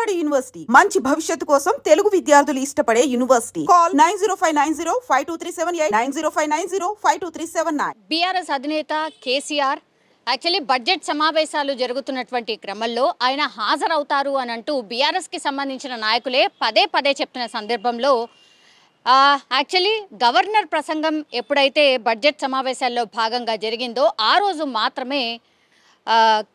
Vijayawada university మంచి భవిష్యత్తు కోసం తెలుగు విద్యార్థులు ఇష్టపడే యూనివర్సిటీ. కాల్ 9059052378 9059052379. బీఆర్ఎస్ అధినేత కేసీఆర్ యాక్చువల్లీ బడ్జెట్ సమావేశాలు జరుగుతున్నటువంటి క్రమంలో ఆయన హాజరవుతారు అని అంటూ బీఆర్ఎస్కి సంబంధించిన నాయకులే పదే పదే చెప్తున్న సందర్భంలో యాక్చువల్లీ గవర్నర్ ప్రసంగం ఎప్పుడైతే బడ్జెట్ సమావేశాల్లో భాగంగా జరిగిందో ఆ రోజు మాత్రమే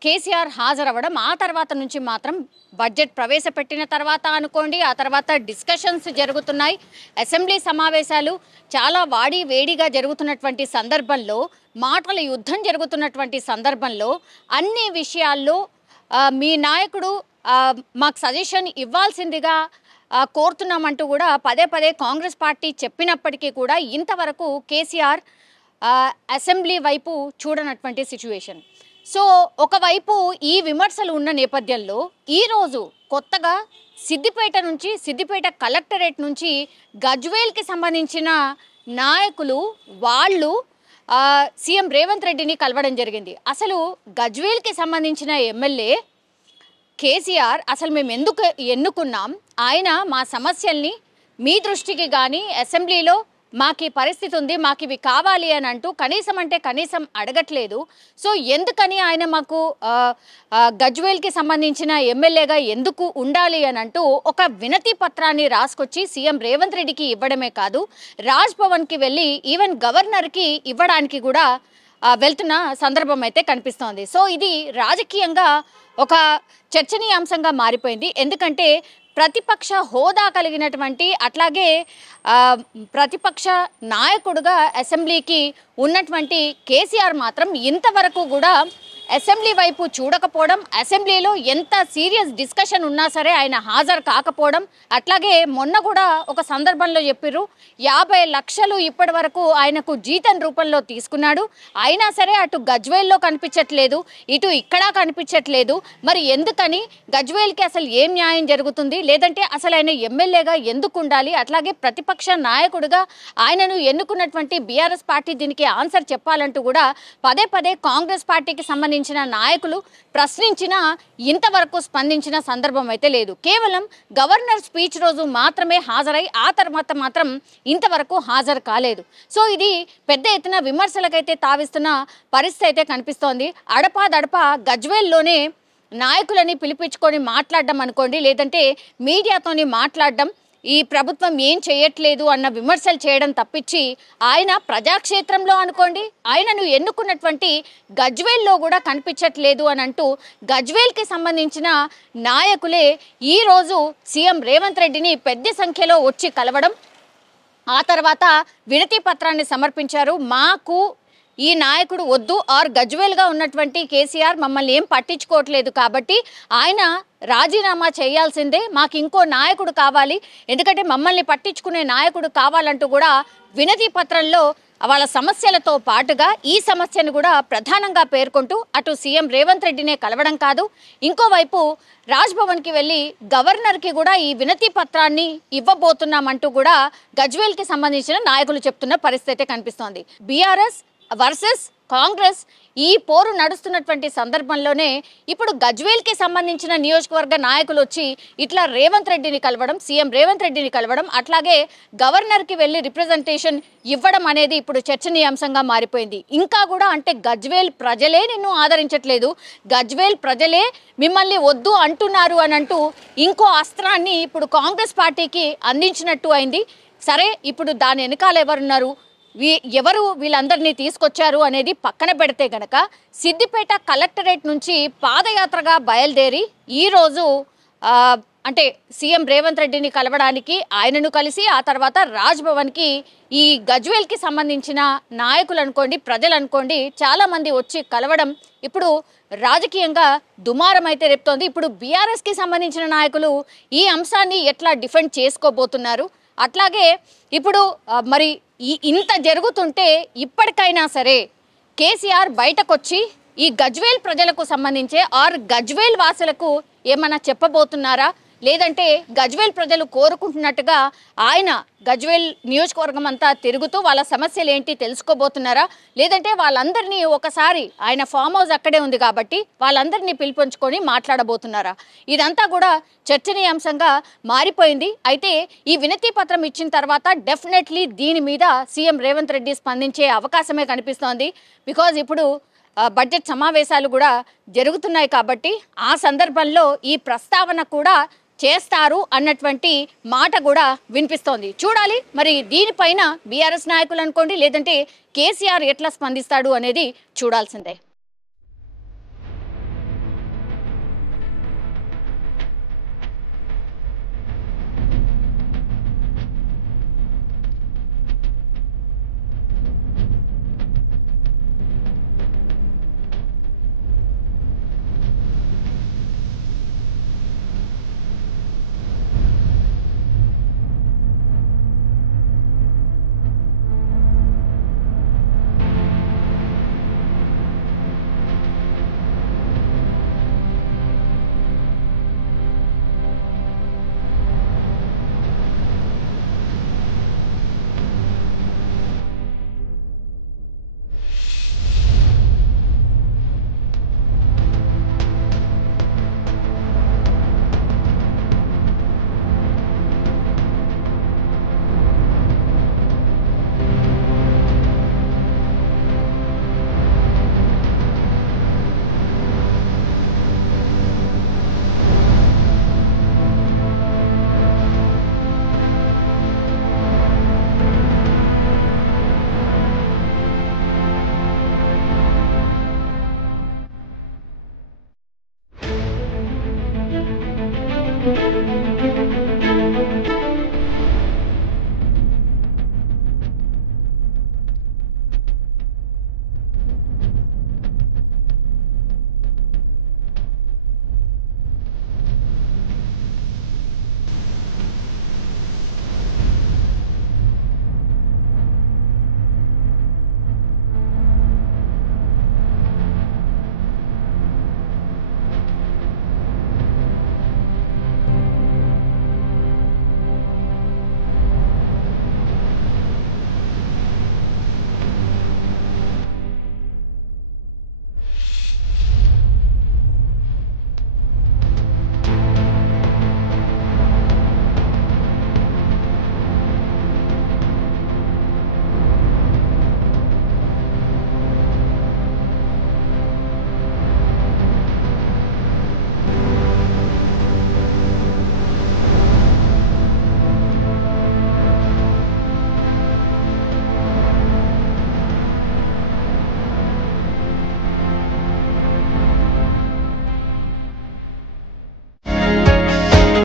కేసీఆర్ హాజరవ్వడం, ఆ తర్వాత నుంచి మాత్రం బడ్జెట్ ప్రవేశపెట్టిన తర్వాత అనుకోండి, ఆ తర్వాత డిస్కషన్స్ జరుగుతున్నాయి. అసెంబ్లీ సమావేశాలు చాలా వేడిగా జరుగుతున్నటువంటి సందర్భంలో, మాటల యుద్ధం జరుగుతున్నటువంటి సందర్భంలో అన్ని విషయాల్లో మీ నాయకుడు మాకు సజెషన్ ఇవ్వాల్సిందిగా కోరుతున్నామంటూ కూడా పదే పదే కాంగ్రెస్ పార్టీ చెప్పినప్పటికీ కూడా ఇంతవరకు కేసీఆర్ అసెంబ్లీ వైపు చూడనటువంటి సిచ్యువేషన్. సో ఒకవైపు ఈ విమర్శలు ఉన్న నేపథ్యంలో ఈరోజు కొత్తగా సిద్దిపేట కలెక్టరేట్ నుంచి గజ్వేల్కి సంబంధించిన నాయకులు వాళ్ళు సీఎం రేవంత్ రెడ్డిని కలవడం జరిగింది. అసలు గజ్వేల్కి సంబంధించిన ఎమ్మెల్యే కేసీఆర్ అసలు మేము ఎందుకు ఎన్నుకున్నాం, ఆయన మా సమస్యల్ని మీ దృష్టికి కానీ అసెంబ్లీలో మాకు ఈ పరిస్థితి ఉంది, మాకు ఇవి కావాలి అని అంటూ కనీసం అడగట్లేదు. సో ఎందుకని ఆయన మాకు గజ్వేల్కి సంబంధించిన ఎమ్మెల్యేగా ఎందుకు ఉండాలి అని అంటూ ఒక వినతి పత్రాన్ని రాసుకొచ్చి సీఎం రేవంత్ రెడ్డికి ఇవ్వడమే కాదు, రాజ్ భవన్కి వెళ్ళి ఈవెన్ గవర్నర్కి ఇవ్వడానికి కూడా వెళ్తున్న సందర్భం అయితే కనిపిస్తోంది. సో ఇది రాజకీయంగా ఒక చర్చనీయాంశంగా మారిపోయింది. ఎందుకంటే ప్రతిపక్ష హోదా కలిగినటువంటి అట్లాగే ప్రతిపక్ష నాయకుడుగా అసెంబ్లీకి ఉన్నటువంటి కేసీఆర్ మాత్రం ఇంతవరకు కూడా అసెంబ్లీ వైపు చూడకపోవడం, అసెంబ్లీలో ఎంత సీరియస్ డిస్కషన్ ఉన్నా సరే ఆయన హాజరు కాకపోవడం, అట్లాగే మొన్న కూడా ఒక సందర్భంలో చెప్పిర్రు 50 లక్షలు ఇప్పటి వరకు ఆయనకు జీతం రూపంలో తీసుకున్నాడు, అయినా సరే అటు గజ్వేల్లో కనిపించట్లేదు, ఇటు ఇక్కడ కనిపించట్లేదు. మరి ఎందుకని, గజ్వేల్కి అసలు ఏం న్యాయం జరుగుతుంది, లేదంటే అసలు ఆయన ఎమ్మెల్యేగా ఎందుకు ఉండాలి, అట్లాగే ప్రతిపక్ష నాయకుడిగా ఆయనను ఎన్నుకున్నటువంటి బీఆర్ఎస్ పార్టీ దీనికి ఆన్సర్ చెప్పాలంటూ కూడా పదే పదే కాంగ్రెస్ పార్టీకి సంబంధించిన నాయకులు ప్రశ్నించినా ఇంతవరకు స్పందించిన సందర్భం అయితే లేదు. కేవలం గవర్నర్ స్పీచ్ రోజు మాత్రమే హాజరై ఆ తర్వాత మాత్రం ఇంతవరకు హాజరు కాలేదు. సో ఇది పెద్ద ఎత్తున విమర్శలకైతే తావిస్తున్న పరిస్థితి అయితే కనిపిస్తోంది. అడపాదడపా గజ్వేల్లోనే నాయకులని పిలిపించుకొని మాట్లాడడం అనుకోండి, లేదంటే మీడియాతోని మాట్లాడడం, ఈ ప్రభుత్వం ఏం చేయట్లేదు అన్న విమర్శలు చేయడం తప్పించి ఆయన ప్రజాక్షేత్రంలో అనుకోండి, ఆయనను ఎన్నుకున్నటువంటి గజ్వేల్లో కూడా కనిపించట్లేదు అని అంటూ గజ్వేల్కి సంబంధించిన నాయకులే ఈరోజు సీఎం రేవంత్ రెడ్డిని పెద్ద సంఖ్యలో వచ్చి కలవడం, ఆ తర్వాత వినతి పత్రాన్ని సమర్పించారు. మాకు ఈ నాయకుడు వద్దు, ఆర్ గజ్వేల్గా ఉన్నటువంటి కేసీఆర్ మమ్మల్ని ఏం పట్టించుకోవట్లేదు కాబట్టి ఆయన రాజీనామా చేయాల్సిందే, మాకు ఇంకో నాయకుడు కావాలి, ఎందుకంటే మమ్మల్ని పట్టించుకునే నాయకుడు కావాలంటూ కూడా వినతి పత్రంలో వాళ్ళ సమస్యలతో పాటుగా ఈ సమస్యను కూడా ప్రధానంగా పేర్కొంటూ అటు సీఎం రేవంత్ రెడ్డినే కలవడం కాదు, ఇంకోవైపు రాజ్ భవన్కి వెళ్ళి గవర్నర్కి కూడా ఈ వినతి పత్రాన్ని ఇవ్వబోతున్నామంటూ కూడా గజ్వేల్కి సంబంధించిన నాయకులు చెప్తున్న పరిస్థితి కనిపిస్తోంది. బీఆర్ఎస్ వర్సెస్ కాంగ్రెస్ ఈ పోరు నడుస్తున్నటువంటి సందర్భంలోనే ఇప్పుడు గజ్వేల్కి సంబంధించిన నియోజకవర్గ నాయకులు వచ్చి ఇట్లా రేవంత్ రెడ్డిని కలవడం, సీఎం రేవంత్ రెడ్డిని కలవడం, అట్లాగే గవర్నర్కి వెళ్ళి రిప్రజెంటేషన్ ఇవ్వడం అనేది ఇప్పుడు చర్చనీయాంశంగా మారిపోయింది. ఇంకా కూడా అంటే గజ్వేల్ ప్రజలే నిన్ను ఆదరించట్లేదు, గజ్వేల్ ప్రజలే మిమ్మల్ని వద్దు అంటున్నారు అని అంటూ ఇంకో అస్త్రాన్ని ఇప్పుడు కాంగ్రెస్ పార్టీకి అందించినట్టు అయింది. సరే, ఇప్పుడు దాని వెనకాల ఎవరున్నారు, ఎవరు వీళ్ళందరినీ తీసుకొచ్చారు అనేది పక్కన పెడితే గనక సిద్దిపేట కలెక్టరేట్ నుంచి పాదయాత్రగా బయలుదేరి ఈరోజు అంటే సీఎం రేవంత్ రెడ్డిని కలవడానికి ఆయనను కలిసి ఆ తర్వాత రాజ్ భవన్కి ఈ గజ్వేల్కి సంబంధించిన నాయకులు అనుకోండి, ప్రజలు అనుకోండి, చాలామంది వచ్చి కలవడం ఇప్పుడు రాజకీయంగా దుమారం అయితే రేపుతోంది. ఇప్పుడు బీఆర్ఎస్కి సంబంధించిన నాయకులు ఈ అంశాన్ని ఎట్లా డిఫెండ్ చేసుకోబోతున్నారు, అట్లాగే ఇప్పుడు మరి ఇంత జరుగుతుంటే ఇప్పటికైనా సరే కేసీఆర్ బయటకొచ్చి ఈ గజ్వేల్ ప్రజలకు సంబంధించే ఆర్ గజ్వేల్ వాసులకు ఏమన్నా చెప్పబోతున్నారా, లేదంటే గజ్వేల్ ప్రజలు కోరుకుంటున్నట్టుగా ఆయన గజ్వేల్ నియోజకవర్గం అంతా తిరుగుతూ వాళ్ళ సమస్యలు ఏంటి తెలుసుకోబోతున్నారా, లేదంటే వాళ్ళందరినీ ఒకసారి ఆయన ఫామ్ హౌస్ అక్కడే ఉంది కాబట్టి వాళ్ళందరినీ పిలిపించుకొని మాట్లాడబోతున్నారా? ఇదంతా కూడా చర్చనీయాంశంగా మారిపోయింది. అయితే ఈ వినతి పత్రం ఇచ్చిన తర్వాత డెఫినెట్లీ దీని మీద సీఎం రేవంత్ రెడ్డి స్పందించే అవకాశమే కనిపిస్తోంది. బికాజ్ ఇప్పుడు బడ్జెట్ సమావేశాలు కూడా జరుగుతున్నాయి కాబట్టి ఆ సందర్భంలో ఈ ప్రస్తావన కూడా చేస్తారు అన్నటువంటి మాట కూడా వినిపిస్తోంది. చూడాలి మరి దీనిపైన బీఆర్ఎస్ నాయకులు అనుకోండి, లేదంటే కేసీఆర్ ఎట్లా స్పందిస్తాడు అనేది చూడాల్సిందే.